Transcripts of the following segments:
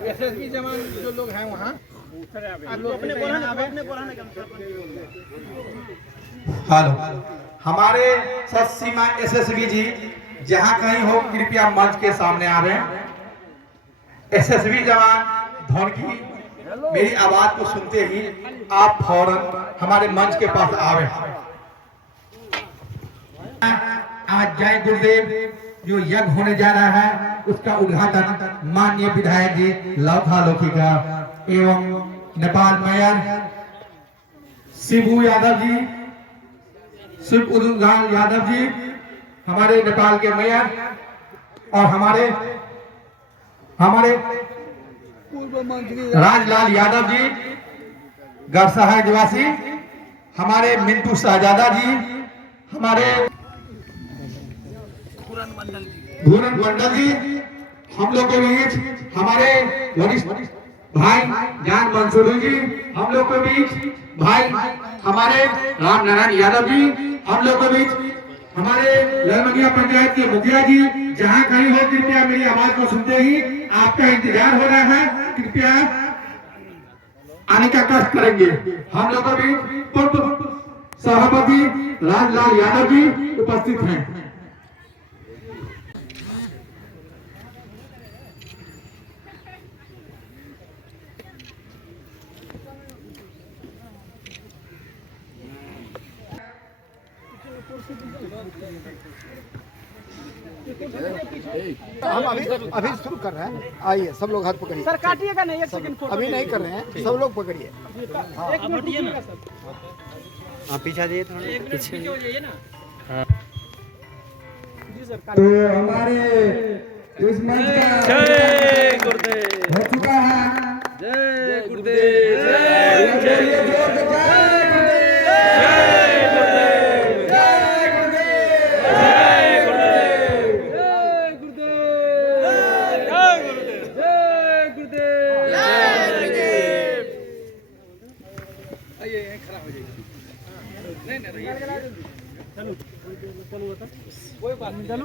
SSB जवान जो लोग हैं वहाँ हेलो, हमारे सत सीमा एसएसबी जी जहाँ कहीं हो कृपया मंच के सामने आवे। एसएसबी जवान धन की मेरी आवाज को सुनते ही आप फौरन हमारे मंच के पास आवे। आज जय गुरुदेव जो यज्ञ होने जा रहा है उसका उद्घाटन माननीय विधायक जी लौथा लोखिका एवं नेपाल मेयर शिबू यादव जी, शिव उदुगाल यादव जी, हमारे नेपाल के मेयर और हमारे पूर्व मंत्री राजलाल यादव जी, गरसहाय निवासी, हमारे मिंटू शहजादा जी, हमारे घूरन मंडल जी, हम लोग के बीच हमारे वरिष्ठ भाई जान मंसूरी जी, हम लोग के बीच भाई हमारे राम नारायण यादव जी, हम लोग के बीच हमारे ललमगिया पंचायत के मुखिया जी। जहां कहीं हो कृपया मेरी आवाज को सुनते ही आपका इंतजार हो रहा है, कृपया आने का कष्ट करेंगे। हम लोग के बीच पूर्व सभापति राजलाल यादव जी उपस्थित हैं। हम अभी शुरू कर रहे हैं। आइए सब लोग हाथ पकड़िए। सर काटिएगा नहीं, एक सेकंड फोटो अभी नहीं कर रहे हैं, सब लोग पकड़िए। एक मिनट रुकिएगा सर। आप पीछे जाइए थोड़ा, एक मिनट पीछे हो जाइए ना। जी सर। तो हमारे इस मंच का जय गुरुदेव हो चुका है। जय गुरुदेव जय जय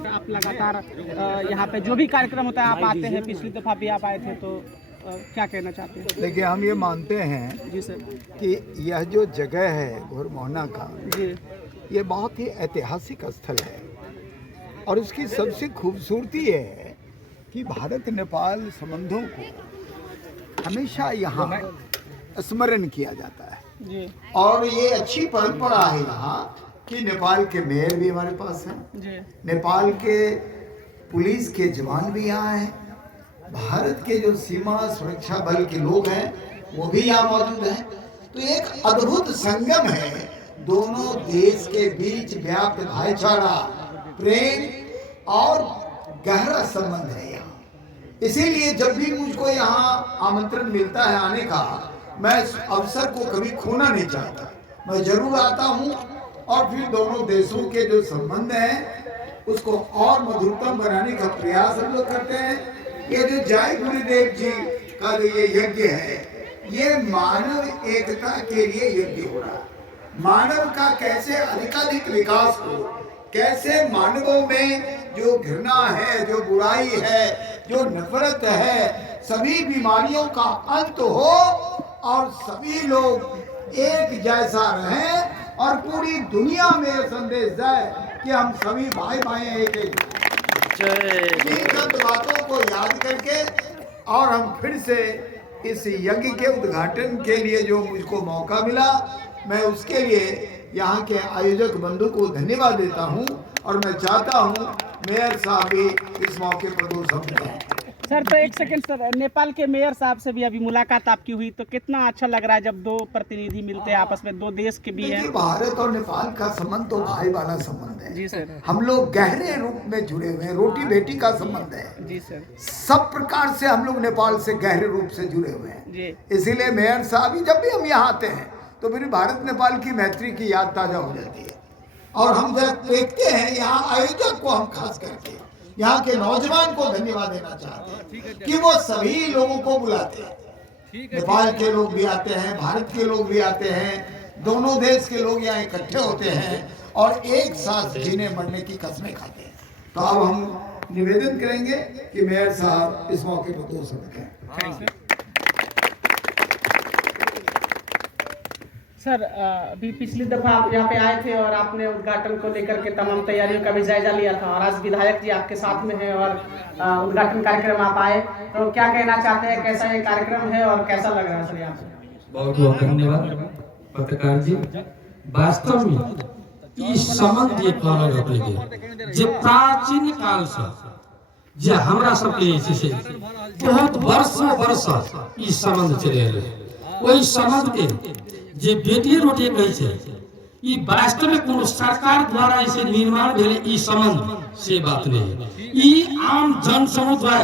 आप लगातार यहाँ पे जो भी कार्यक्रम होता है आप आते हैं, पिछली दफा भी आप आए थे, तो क्या कहना चाहते हैं? देखिए हम ये मानते हैं जी सर कि यह जो जगह है घोरमोहना का, जी ये बहुत ही ऐतिहासिक स्थल है और उसकी सबसे खूबसूरती ये है कि भारत नेपाल संबंधों को हमेशा यहाँ स्मरण किया जाता है। जी और ये अच्छी परंपरा है यहाँ कि नेपाल के मेयर भी हमारे पास हैं, जी नेपाल के पुलिस के जवान भी यहाँ हैं, भारत के जो सीमा सुरक्षा बल के लोग हैं वो भी यहाँ मौजूद हैं। तो एक अद्भुत संगम है, दोनों देश के बीच व्याप्त भाईचारा, प्रेम और गहरा संबंध है यहाँ। इसीलिए जब भी मुझको यहाँ आमंत्रण मिलता है आने का, मैं इस अवसर को कभी खोना नहीं चाहता। मैं जरूर आता हूँ और फिर दोनों देशों के जो संबंध हैं उसको और मधुरतम बनाने का प्रयास हम लोग करते हैं। ये जो जय गुरुदेव जी का जो ये यज्ञ है, ये मानव एकता के लिए यज्ञ हो रहा है। मानव का कैसे अधिकाधिक विकास हो, कैसे मानवों में जो घृणा है, जो बुराई है, जो नफरत है, सभी बीमारियों का अंत हो और सभी लोग एक जैसा रहें और पूरी दुनिया में यह संदेश जाए कि हम सभी भाई भाई एक एक। बातों को याद करके और हम फिर से इस यज्ञ के उद्घाटन के लिए जो मुझको मौका मिला, मैं उसके लिए यहाँ के आयोजक बंधु को धन्यवाद देता हूँ और मैं चाहता हूँ मेयर साहब भी इस मौके पर दो शब्द कहें। सर तो एक सेकंड सर, नेपाल के मेयर साहब से भी अभी मुलाकात आपकी हुई, तो कितना अच्छा लग रहा है जब दो प्रतिनिधि मिलते हैं आपस में, दो देश के भी हैं। भारत और नेपाल का संबंध तो भाई वाला संबंध है। जी सर। हम लोग गहरे रूप में जुड़े हुए हैं, रोटी बेटी का संबंध है। जी सर। सब प्रकार से हम लोग नेपाल से गहरे रूप से जुड़े हुए हैं। जी। इसीलिए मेयर साहब जब भी हम यहाँ आते हैं तो फिर भारत नेपाल की मैत्री की याद ताजा हो जाती है। और हम जब देखते हैं यहाँ आयोजक को, हम खास करके यहाँ के नौजवान को धन्यवाद देना चाहते हैं कि वो सभी लोगों को बुलाते हैं। नेपाल के लोग भी आते हैं, भारत के लोग भी आते हैं, दोनों देश के लोग यहाँ इकट्ठे होते हैं और एक साथ जीने मरने की कसमें खाते हैं। तो अब हम निवेदन करेंगे कि मेयर साहब इस मौके पर 2 शब्द कहें। सर अभी पिछली दफा आप यहाँ पे आए थे और आपने उद्घाटन को लेकर के तमाम तैयारियों का भी जायजा लिया था और आज विधायक जी आपके साथ में हैं और उद्घाटन कार्यक्रम आप आए, तो क्या कहना चाहते हैं, कैसा ये कार्यक्रम है और कैसा लग रहा है सर यहाँ पे? बहुत बहुत धन्यवाद पत्रकार जी। वास्तव में ई संबंध जे कहल अपने के जे प्राचीन काल से जे हमरा सबके से बहुत वर्षों ई संबंध चले रहे, ओई संबंध के जे बेटी रोटी कहै छै ई वास्तव में कोनो सरकार द्वारा इसे निर्माण भेले ई संबंध से बात नहीं, ई आम जन समुदाय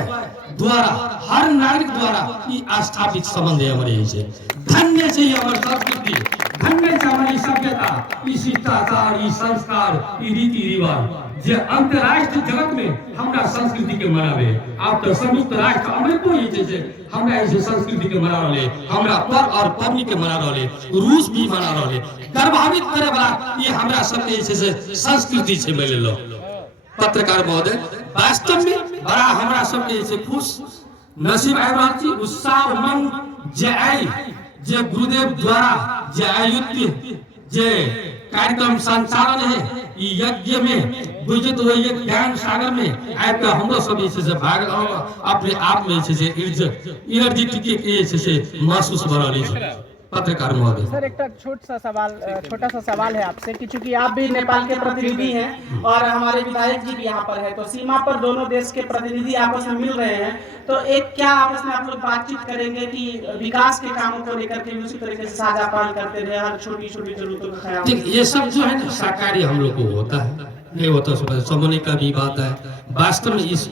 द्वारा हर नागरिक द्वारा ई स्थापित संबंध है हमारे से। धन्य से हमारी संस्कृति, धन्य से हमारी सभ्यता, ई शिष्टाचार, ई संस्कार, ई रीति रिवाज जे अंतरराष्ट्रीय जगत में हमरा संस्कृति के मनावे। आप तो संयुक्त राष्ट्र अमेरिको ये जे हमरा इस संस्कृति के मना रहे, हमरा पर्व और पबनी के मना रहे, रूस भी मना रहे, गर्भान्वित करे वाला ये हमरा सबके से संस्कृति से मिले लो। पत्रकार महोदय वास्तव में बड़ा हमरा सबके से खुश नसीब आइ रहल छी, उत्साह उमंग जे आई जे गुरुदेव द्वारा जे आयोजित जे कार्यक्रम संचालन है ई यज्ञ में बुझित हो एक ज्ञान सागर में आके हमरो सब से भाग अपने आप में से एनर्जेटिक के से महसूस भ रहल छै। पत्रकार महोदय सर एक छोटा सा सवाल है आपसे कि चूंकि आप भी नेपाल के प्रतिनिधि हैं और हमारे विधायक जी भी यहाँ पर है, तो सीमा पर दोनों देश के प्रतिनिधि आपस में मिल रहे हैं, तो एक क्या आपस में आप लोग बातचीत करेंगे कि विकास के कामों को लेकर के उसी तरीके से साझा पहल करते रहे, हर छोटी छोटी जरूरतों का ख्याल? ठीक, ये सब जो है ना सरकारी हम लोग को होता है, नहीं होता समझने का भी बात है। वास्तव में इस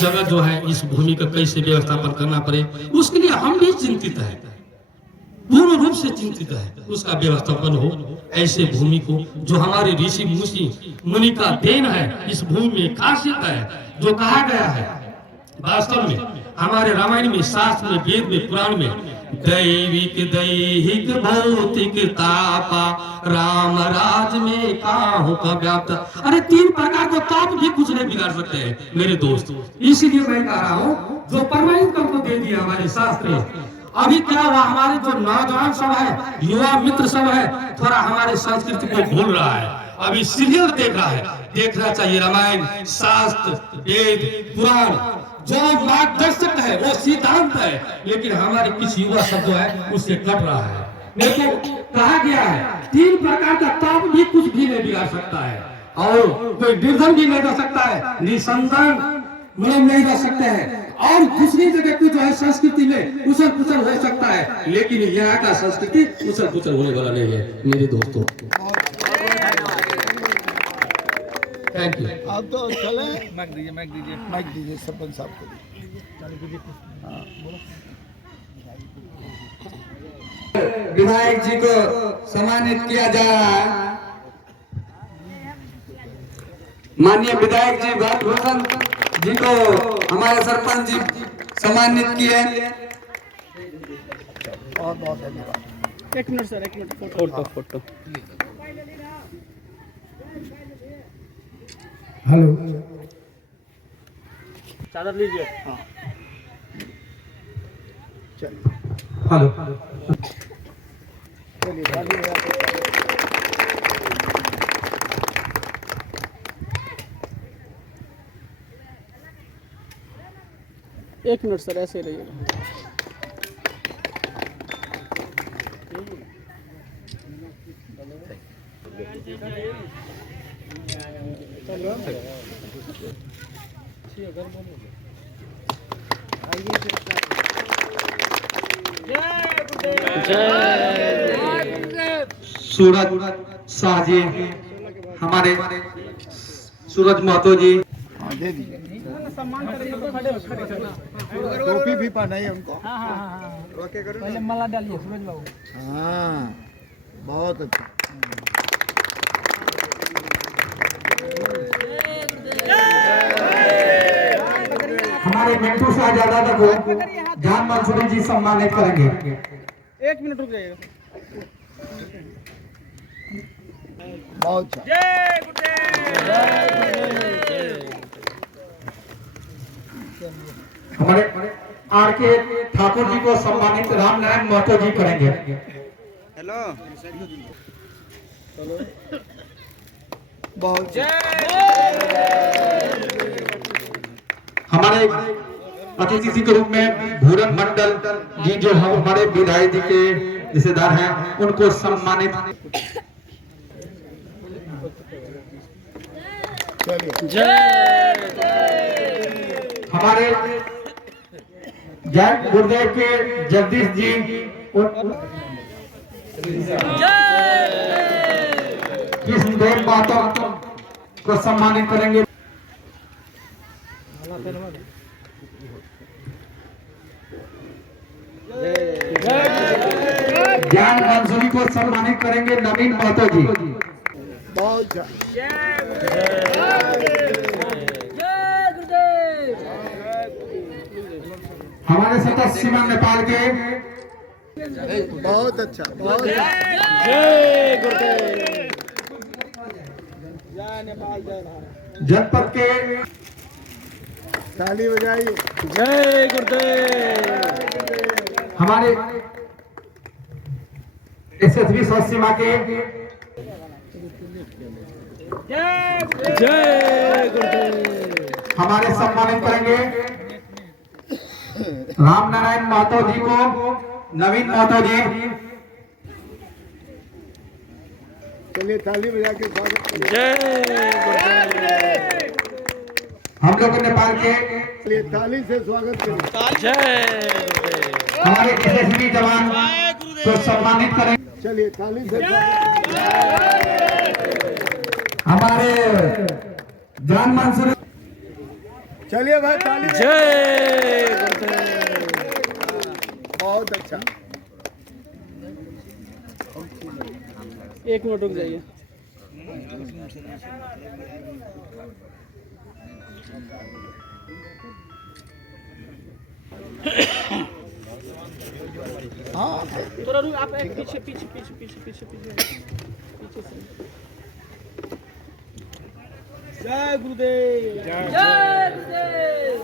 जगह जो है इस भूमि का कैसे व्यवस्थापन करना पड़े उसके लिए हम भी चिंतित है, पूर्ण रूप से चिंतित है, उसका व्यवस्थापन हो। ऐसे भूमि को जो हमारे ऋषि मुनि का देन है, इस भूमि में खासियत है जो कहा गया है। वास्तव में हमारे रामायण में, शास्त्र में, वेद में, पुराण में दैविक दैहिक भौतिक तापा राम राज में काहू का व्याप्त। अरे 3 प्रकार को ताप भी कुछ नहीं बिगाड़ सकते हैं मेरे दोस्त। इसीलिए मैं कह रहा हूँ जो परमानेंट को दे दिया हमारे शास्त्र। अभी क्या हुआ, हमारे जो नौजवान सब है, युवा मित्र सब है, थोड़ा हमारे संस्कृति को भूल रहा है, अभी सीरियल देख रहा है। देखना चाहिए रामायण, शास्त्र, वेद, पुराण जो मार्गदर्शक है वो सिद्धांत है, लेकिन हमारे कुछ युवा सब जो है उससे कट रहा है। लेकिन कहा गया है 3 प्रकार का ताप भी कुछ भी नहीं बिगाड़ सकता है, और कोई निर्धन भी नहीं रह सकता है, निसंतान नहीं रह सकते हैं, और दूसरी जगह की जो है संस्कृति में उछल पुछल हो सकता है, लेकिन यहाँ का संस्कृति उछल पुछल होने वाला नहीं है मेरे दोस्तों। Thank you. अब तो चले, माइक दीजिए सरपंच साहब को। विधायक जी को सम्मानित किया जा रहा है। माननीय विधायक जी भूषण जी को हमारे सरपंच जी सम्मानित किए। बहुत बहुत धन्यवाद। 1 minute sir, 1 minute photo. Hello, चादर लीजिए। हाँ हेलो, एक मिनट सर, ऐसे रहिएगा। सूरज शाह जी, हमारे सूरज महतो जी, दे दीजिए। सम्मान करेंगे तो खड़े हो, खड़े। टोपी भी पहनाई उनको। हाँ, पहले माला डालिए सूरज बाबू। हाँ, बहुत अच्छा। हमारे मिंटू शाहजादा को जान मंसूरी जी सम्मानित करेंगे। 1 मिनट रुक जाइएगा। बहुत अच्छा। जय गुरुदेव। हमारे आर के ठाकुर जी को सम्मानित रामनारायण महतो जी करेंगे। हेलो बहुत हमारे अतिथि जी के रूप में भूरन मंडल जी जो हमारे विधायक जी के रिश्तेदार हैं उनको सम्मानित। हमारे जय गुरुदेव के जगदीश जी कृष्णदेव महतो को सम्मानित करेंगे। ज्ञान मंसूरी को सम्मानित करेंगे नवीन महतो जी। बहुत हमारे सतत सीमा नेपाल के बहुत अच्छा, बहुत जनपद के ताली बजाइए। जय गुरुदेव। हमारे एसएसबी सौथ सीमा के जय गुरुदेव। हमारे सम्मानित करेंगे रामनारायण महतो जी को नवीन महतो जी। चलिए ताली बजा के स्वागत करिए। जय गुरुदेव। हम लोग नेपाल के चलिए ताली से स्वागत करिए। जय गुरुदेव। हमारे एसएसबी जवान को सम्मानित करेंगे। चलिए ताली से स्वागत हमारे ज्ञान मंसूरी। चलिए भाई ताली। जय गुरुदेव। बहुत अच्छा। एक मिनट रुक जाइए। हाँ थोड़ा रुक, आप एक पीछे पीछे पीछे पीछे पीछे पीछे पीछे से। जय गुरुदेव। जय गुरुदेव।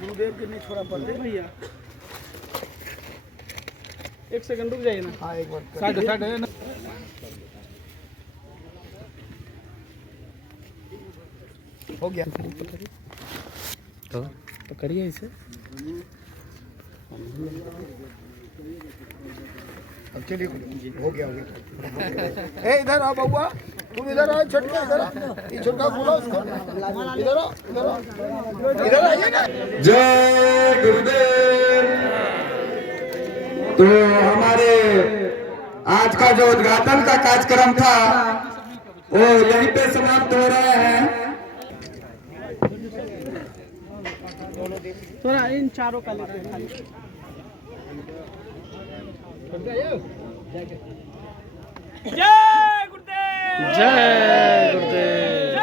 गुरुदेव के नहीं छोड़ा पड़ते भैया। एक सेकंड रुक जाइए ना। हाँ एक बार साइड साइड है ना। हो गया। तो पकड़िए इसे। अब चलिए हो गया, हो गया। ए इधर आओ बउआ, तुम इधर आओ। छोटका इधर आओ, ये छोटका खोलो उसको। इधर आओ, इधर आओ, इधर आइए ना। जय गुरुदेव। तो हमारे आज का जो उद्घाटन का कार्यक्रम था वो यहीं पे समाप्त हो रहा है। थोड़ा इन चारों का लेते हैं खाली। जय गुरुदेव। जय गुरुदेव।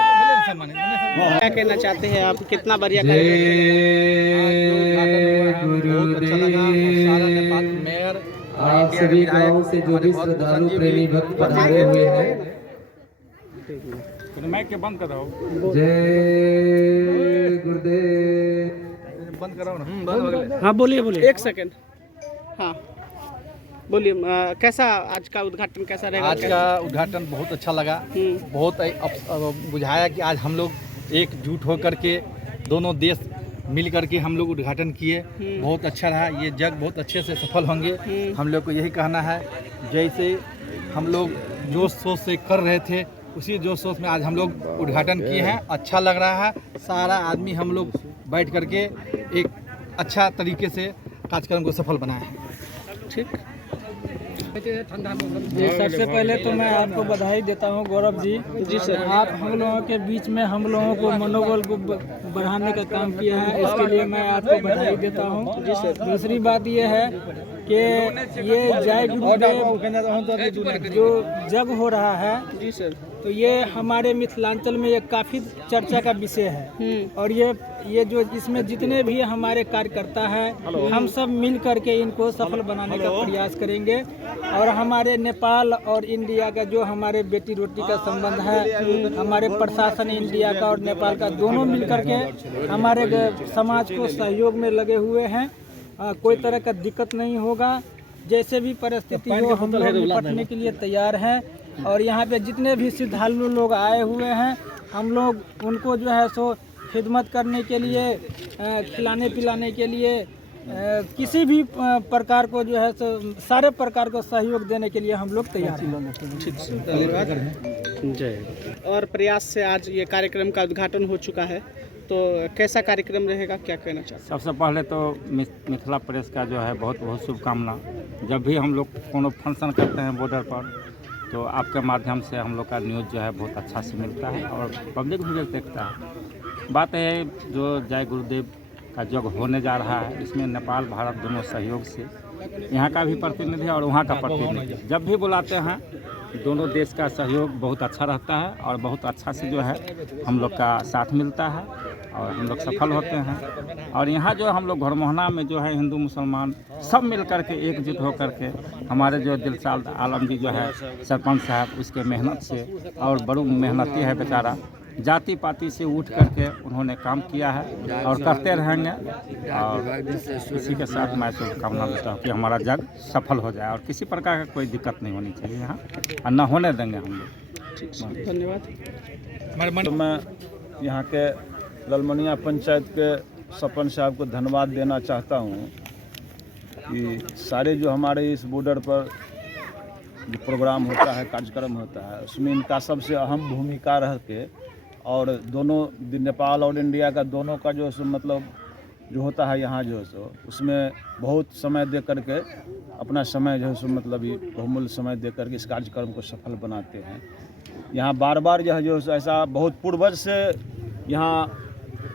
क्या कहना चाहते हैं आप? कितना बढ़िया जय मेयर आप सभी गांव से जो भी श्रद्धालु प्रेमी भक्त पधारे हुए हैं, माइक के बंद कराओ। जय गुरुदेव। बंद कराओ ना। बंद हो गया। हाँ बोलिए बोलिए। एक सेकंड। हाँ बोलिए। कैसा आज का उद्घाटन कैसा रहेगा? आज का उद्घाटन बहुत अच्छा लगा। बहुत बुझाया कि आज हम लोग एकजुट होकर के दोनों देश मिल करके हम लोग उद्घाटन किए। बहुत अच्छा रहा। ये जग बहुत अच्छे से सफल होंगे। हम लोग को यही कहना है, जैसे हम लोग जोश शोश से कर रहे थे उसी जोश शोश में आज हम लोग उद्घाटन किए हैं। अच्छा लग रहा है। सारा आदमी हम लोग बैठ करके एक अच्छा तरीके से कार्यक्रम को सफल बनाए हैं। ठीक। सबसे पहले तो मैं आपको बधाई देता हूं गौरव जी। जी सर। आप हम लोगों के बीच में हम लोगों को मनोबल को बढ़ाने का काम किया है, इसके लिए मैं आपको बधाई देता हूं। जी सर। दूसरी बात ये है कि ये जय गुरुदेव जो जग हो रहा है, जी सर। तो तो ये हमारे मिथिलांचल में ये काफ़ी चर्चा का विषय है। और ये जो इसमें जितने भी हमारे कार्यकर्ता हैं, हम सब मिल करके इनको सफल बनाने का प्रयास करेंगे। और हमारे नेपाल और इंडिया का जो हमारे बेटी रोटी का संबंध है, हमारे प्रशासन इंडिया का और नेपाल का दोनों मिल करके हमारे समाज को सहयोग में लगे हुए हैं। कोई तरह का दिक्कत नहीं होगा, जैसे भी परिस्थिति हो हम लोग निपटने के लिए तैयार हैं। और यहाँ पे जितने भी श्रद्धालु लोग आए हुए हैं, हम लोग उनको जो है सो खिदमत करने के लिए, खिलाने पिलाने के लिए, किसी भी प्रकार को जो है सो सारे प्रकार को सहयोग देने के लिए हम लोग तैयार हैं। जय। और प्रयास से आज ये कार्यक्रम का उद्घाटन हो चुका है, तो कैसा कार्यक्रम रहेगा, क्या कहना चाहते हैं? सबसे पहले तो मिथिला प्रेस का जो है बहुत बहुत शुभकामना। जब भी हम लोग कोनो फंक्शन करते हैं बॉर्डर पर, तो आपके माध्यम से हम लोग का न्यूज़ जो है बहुत अच्छा से मिलता है और पब्लिक भी देखता है। बात है जो जय गुरुदेव का यज्ञ होने जा रहा है, इसमें नेपाल भारत दोनों सहयोग से यहाँ का भी प्रतिनिधि और वहाँ का प्रतिनिधि जब भी बुलाते हैं, दोनों देश का सहयोग बहुत अच्छा रहता है और बहुत अच्छा से जो है हम लोग का साथ मिलता है और हम लोग सफल होते हैं। और यहाँ जो हम लोग घरमोहना में जो है हिंदू मुसलमान सब मिल कर के एकजुट होकर के, हमारे जो दिलशाद आलम जी जो है सरपंच साहब, उसके मेहनत से, और बड़ू मेहनती है बेचारा, जाति पाति से उठ करके उन्होंने काम किया है और करते रहेंगे। और इसी के साथ मैं शुभकामना देता हूँ कि हमारा जग सफल हो जाए और किसी प्रकार का कोई दिक्कत नहीं होनी चाहिए यहाँ, और न होने देंगे हम लोग। धन्यवाद। तो मैं यहाँ के ललमनिया पंचायत के सरपंच साहब को धन्यवाद देना चाहता हूँ कि सारे जो हमारे इस बॉर्डर पर जो प्रोग्राम होता है, कार्यक्रम होता है, उसमें इनका सबसे अहम भूमिका रह के, और दोनों नेपाल और इंडिया का दोनों का जो मतलब जो होता है यहाँ जो सो, उसमें बहुत समय दे करके, अपना समय जो सो मतलब ये बहुमूल्य समय दे करके इस कार्यक्रम को सफल बनाते हैं। यहाँ बार बार यह जो ऐसा बहुत पूर्वज से यहाँ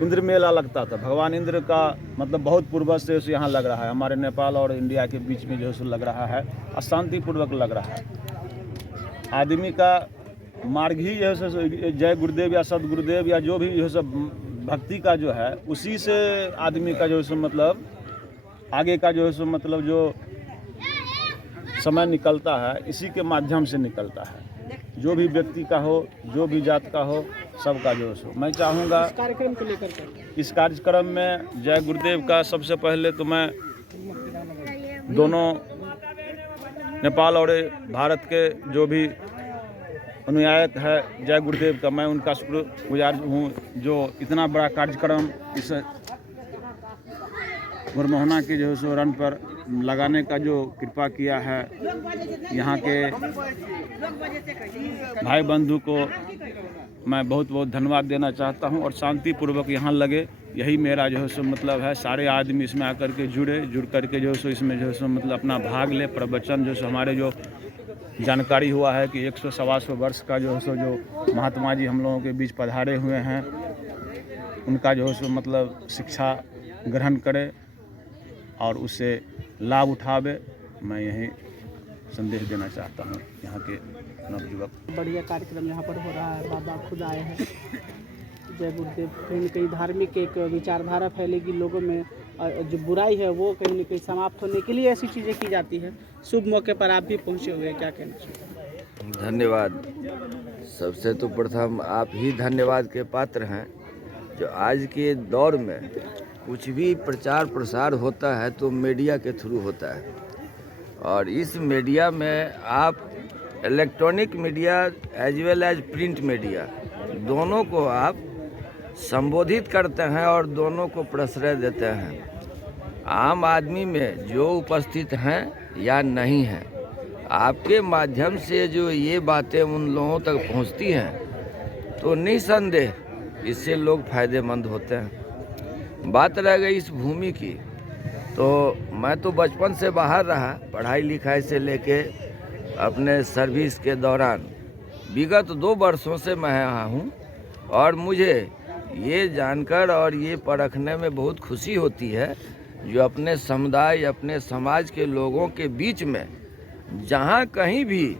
इंद्र मेला लगता था, भगवान इंद्र का मतलब बहुत पूर्वज से यहाँ लग रहा है, हमारे नेपाल और इंडिया के बीच में जो सो लग रहा है, अशांतिपूर्वक लग रहा है। आदमी का मार्ग ही जो है जय गुरुदेव या सदगुरुदेव या जो भी जो सब भक्ति का जो है, उसी से आदमी का जो है मतलब आगे का जो है मतलब जो समय निकलता है, इसी के माध्यम से निकलता है। जो भी व्यक्ति का हो, जो भी जात का हो, सबका जो है मैं चाहूँगा कार्यक्रम को लेकर इस कार्यक्रम में जय गुरुदेव का सबसे पहले तो मैं दोनों नेपाल और भारत के जो भी अनुयायक है जय गुरुदेव का, मैं उनका शुक्रगुजार हूँ जो इतना बड़ा कार्यक्रम इस गुरमोहना के जो है रन पर लगाने का जो कृपा किया है। यहाँ के भाई बंधु को मैं बहुत बहुत धन्यवाद देना चाहता हूँ और शांतिपूर्वक यहाँ लगे, यही मेरा जो है सो मतलब है। सारे आदमी इसमें आकर के जुड़ करके जो है सो इसमें जो है सो मतलब अपना भाग ले। प्रवचन जो सो हमारे जो जानकारी हुआ है कि 100-125 वर्ष का जो है सो जो महात्मा जी हम लोगों के बीच पधारे हुए हैं, उनका जो है सो मतलब शिक्षा ग्रहण करे और उससे लाभ उठावे, मैं यही संदेश देना चाहता हूँ यहाँ के नवयुवक। बढ़िया कार्यक्रम यहाँ पर हो रहा है, बाबा खुद आए हैं। जय गुरुदेव, कहीं न कहीं धार्मिक एक विचारधारा फैलेगी लोगों में, और जो बुराई है वो कहीं न कहीं समाप्त होने के लिए ऐसी चीज़ें की जाती है। शुभ मौके पर आप भी पहुँचे हुए हैं, क्या कहना चाहिए? धन्यवाद। सबसे तो प्रथम आप ही धन्यवाद के पात्र हैं। जो आज के दौर में कुछ भी प्रचार प्रसार होता है तो मीडिया के थ्रू होता है, और इस मीडिया में आप electronic media as well as print media दोनों को आप संबोधित करते हैं और दोनों को प्रश्रय देते हैं। आम आदमी में जो उपस्थित हैं या नहीं हैं, आपके माध्यम से जो ये बातें उन लोगों तक पहुंचती हैं तो निसंदेह इससे लोग फायदेमंद होते हैं। बात रह गई इस भूमि की, तो मैं तो बचपन से बाहर रहा, पढ़ाई लिखाई से लेके अपने सर्विस के दौरान विगत 2 वर्षों से मैं यहाँ हूँ, और मुझे ये जानकर और ये परखने में बहुत खुशी होती है जो अपने समुदाय अपने समाज के लोगों के बीच में जहाँ कहीं भी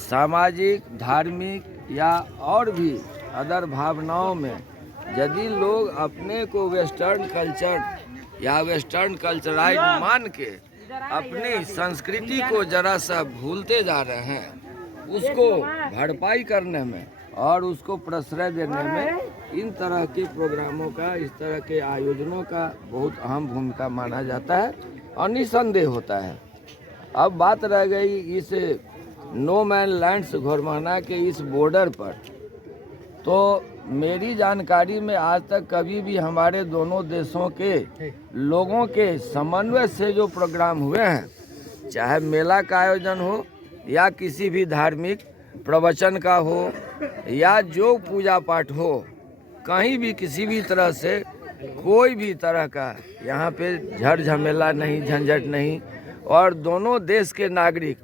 सामाजिक धार्मिक या और भी अदर भावनाओं में यदि लोग अपने को वेस्टर्न कल्चर या वेस्टर्न कल्चराइज मान के अपनी संस्कृति को जरा सा भूलते जा रहे हैं, उसको भरपाई करने में और उसको प्रश्रय देने में इन तरह के प्रोग्रामों का, इस तरह के आयोजनों का बहुत अहम भूमिका माना जाता है और निसंदेह होता है। अब बात रह गई इस नो मैन लैंड्स घोरमाना के इस बॉर्डर पर, तो मेरी जानकारी में आज तक कभी भी हमारे दोनों देशों के लोगों के समन्वय से जो प्रोग्राम हुए हैं, चाहे मेला का आयोजन हो या किसी भी धार्मिक प्रवचन का हो या जो पूजा पाठ हो, कहीं भी किसी भी तरह से कोई भी तरह का यहाँ पे झड़ झमेला नहीं, झंझट नहीं, और दोनों देश के नागरिक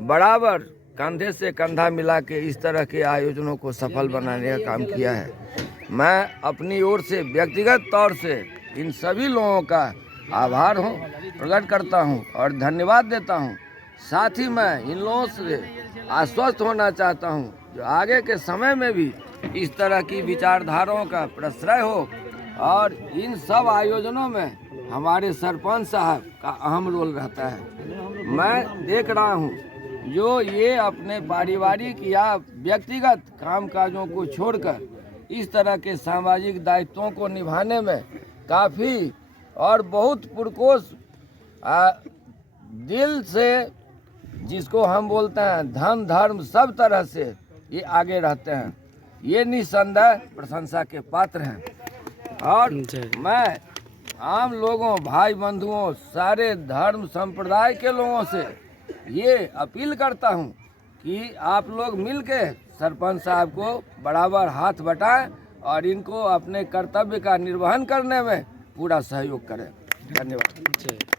बराबर कंधे से कंधा मिला के इस तरह के आयोजनों को सफल बनाने का काम किया है। मैं अपनी ओर से व्यक्तिगत तौर से इन सभी लोगों का आभार प्रकट करता हूं और धन्यवाद देता हूं। साथ ही मैं इन लोगों से आश्वस्त होना चाहता हूं जो आगे के समय में भी इस तरह की विचारधाराओं का प्रश्रय हो और इन सब आयोजनों में हमारे सरपंच साहब का अहम रोल रहता है। मैं देख रहा हूं जो ये अपने पारिवारिक या व्यक्तिगत कामकाजों को छोड़कर इस तरह के सामाजिक दायित्वों को निभाने में काफ़ी और बहुत पुरकोश दिल से, जिसको हम बोलते हैं धन धर्म सब तरह से ये आगे रहते हैं, ये निसंदेह प्रशंसा के पात्र हैं। और मैं आम लोगों, भाई बंधुओं, सारे धर्म संप्रदाय के लोगों से ये अपील करता हूँ कि आप लोग मिलके सरपंच साहब को बराबर हाथ बटाएं और इनको अपने कर्तव्य का निर्वहन करने में पूरा सहयोग करें। धन्यवाद।